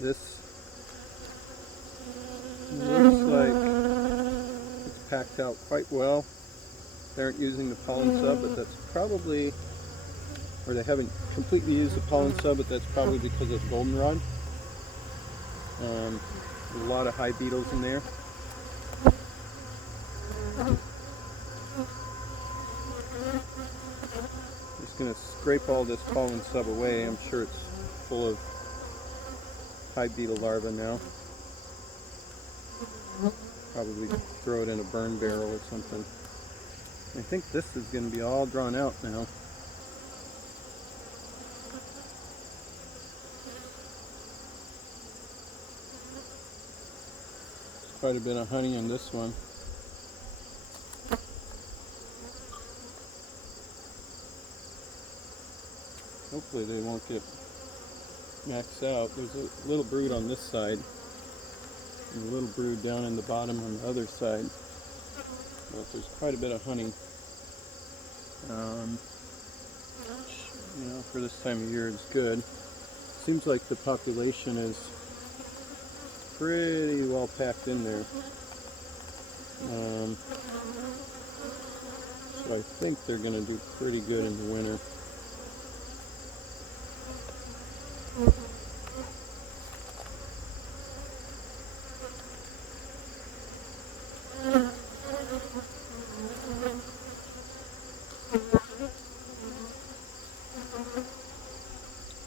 This looks like it's packed out quite well. They aren't using the pollen sub, but that's probably, or they haven't completely used the pollen sub, but that's probably because of goldenrod. A lot of hive beetles in there. Just going to scrape all this pollen sub away. I'm sure it's full of hive beetle larvae now. Probably throw it in a burn barrel or something. I think this is going to be all drawn out now. Quite a bit of honey in this one. Hopefully they won't get maxed out. There's a little brood on this side and a little brood down in the bottom on the other side. But there's quite a bit of honey. You know, for this time of year it's good. Seems like the population is pretty well packed in there. So I think they're going to do pretty good in the winter.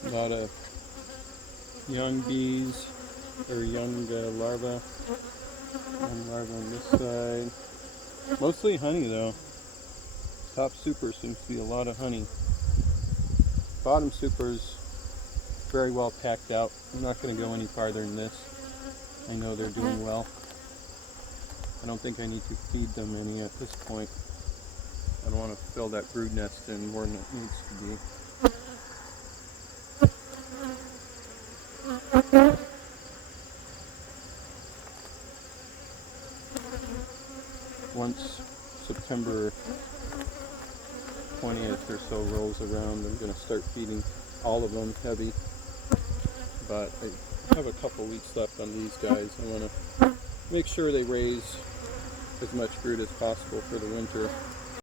A lot of young bees, or young larvae. Young larvae on this side. Mostly honey though. Top super seems to be a lot of honey. Bottom super's very well packed out. I'm not going to go any farther than this. I know they're doing well. I don't think I need to feed them any at this point. I don't want to fill that brood nest in more than it needs to be. Once September 20th or so rolls around, I'm going to start feeding all of them heavy. But I have a couple weeks left on these guys. I want to make sure they raise as much brood as possible for the winter.